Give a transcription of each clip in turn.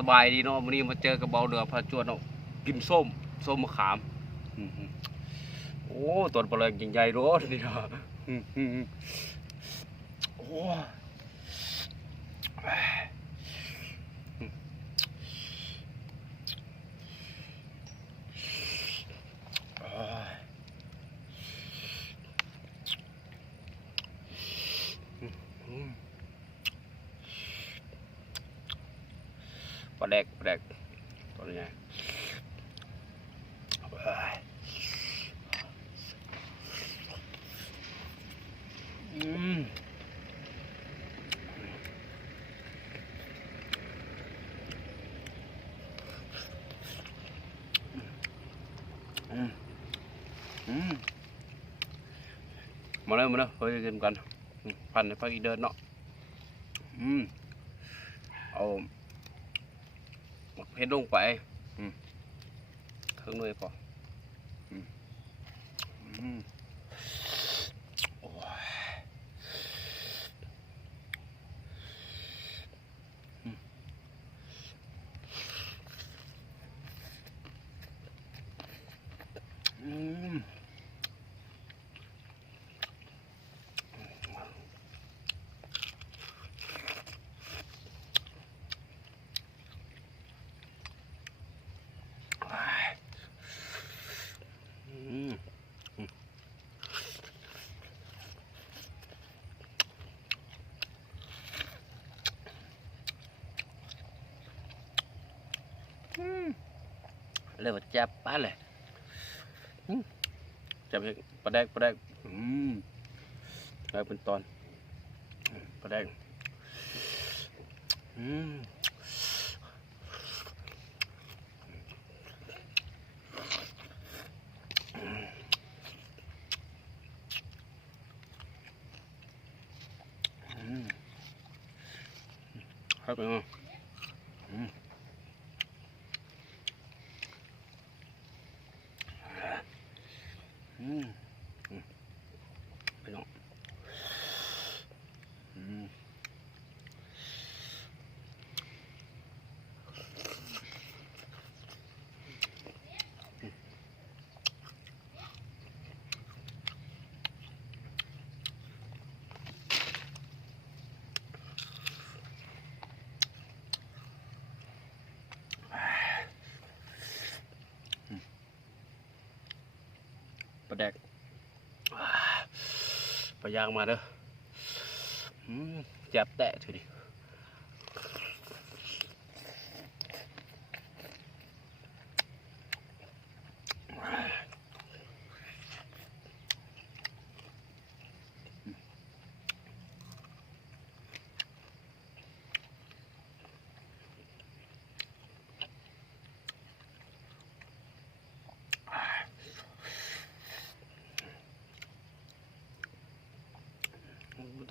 สบายดีเนาะวันนี้มาเจอกับเบาเดือพาจวนเนาะกินส้มมะขามโอ้ตัวปลาใหญ่ๆร้อนนี่เนาะโอ้ปลาแดกตัวใหญ่มาเลยเฮ้ยกินกันพันในภาคอีเดินเนาะเอาเห็ดลงไปเครื่องด้วยพอโอ้ยเลยว่าจับปลาเลยจับปลาแดกได้เป็นตอนปลาแดกครับเนาะไปเนาะปลาแดกปลายางมาเด้อจับแตะเถอะดิ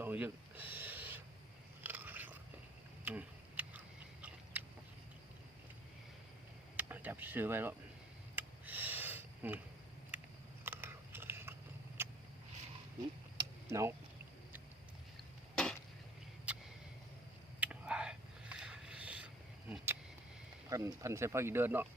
ต้องยึดจับซื้อไปแล้วเนาพันเซฟอีเดินเนาะ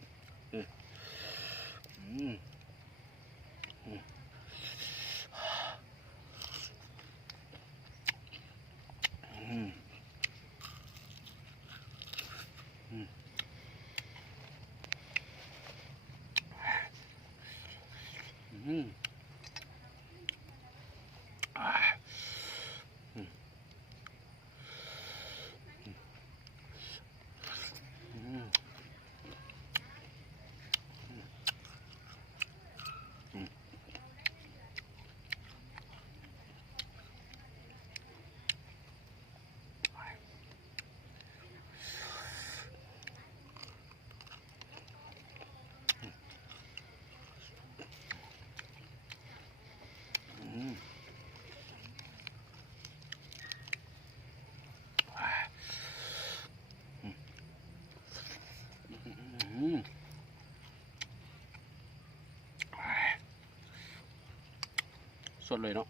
สดเลยเนาะ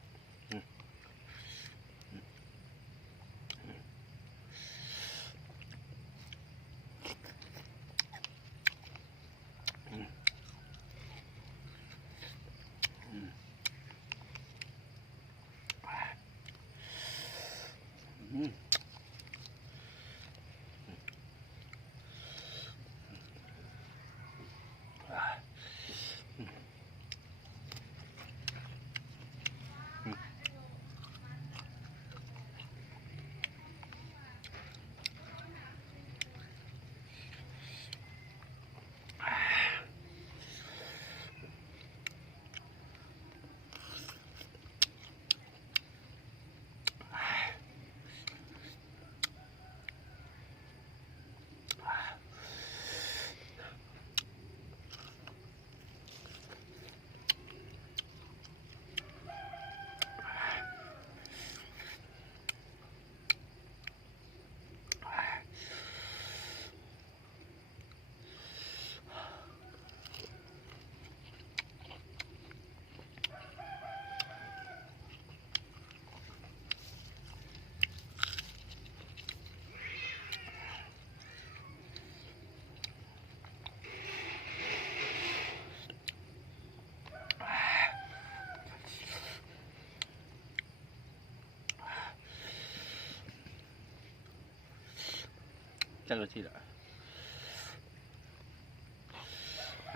จังนาทีละ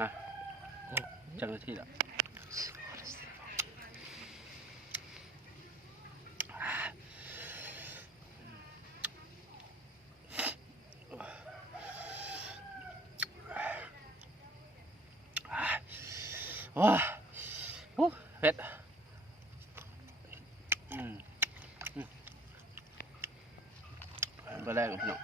ฮะจังนาทีละโอ้โหเผ็ดไปแรกพี่น้อง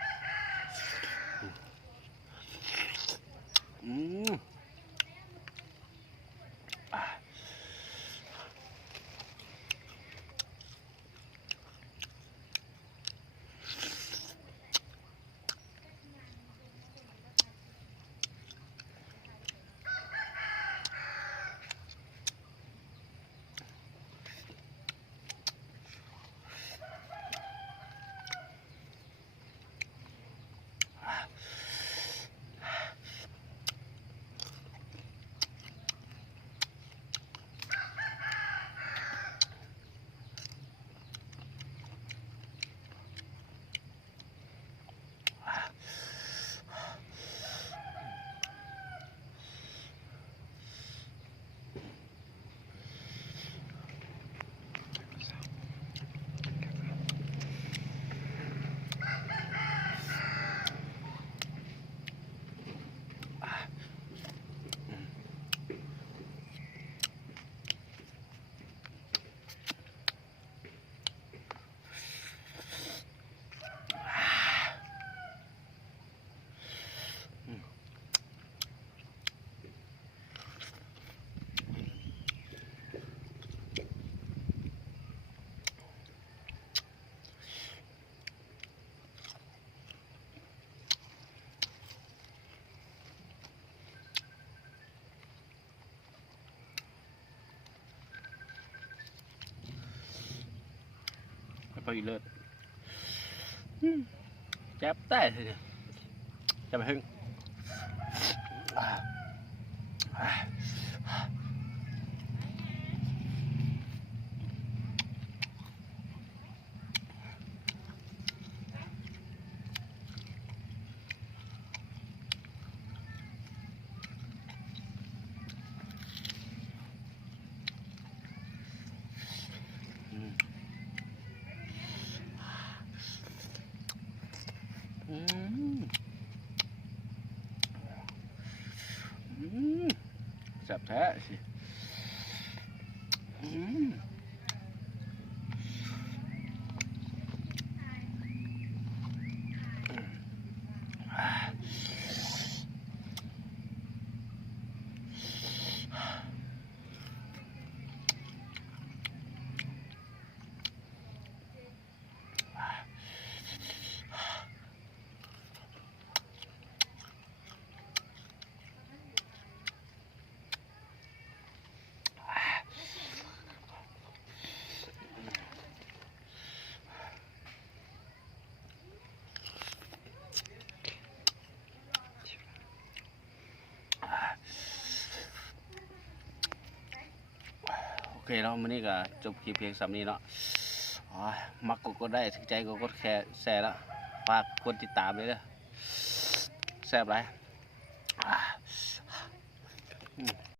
ไปอีเลิศจับได้เลยจะไปหึงแซ่บแท้สิโอเคเนาะมื้อนี้ก็จบคลิปเพียงสำนี้เนาะมักก็ได้ถึงใจก็กดแค่แชร์แล้วฝากกดติดตามเลยเด้อแซ่บไร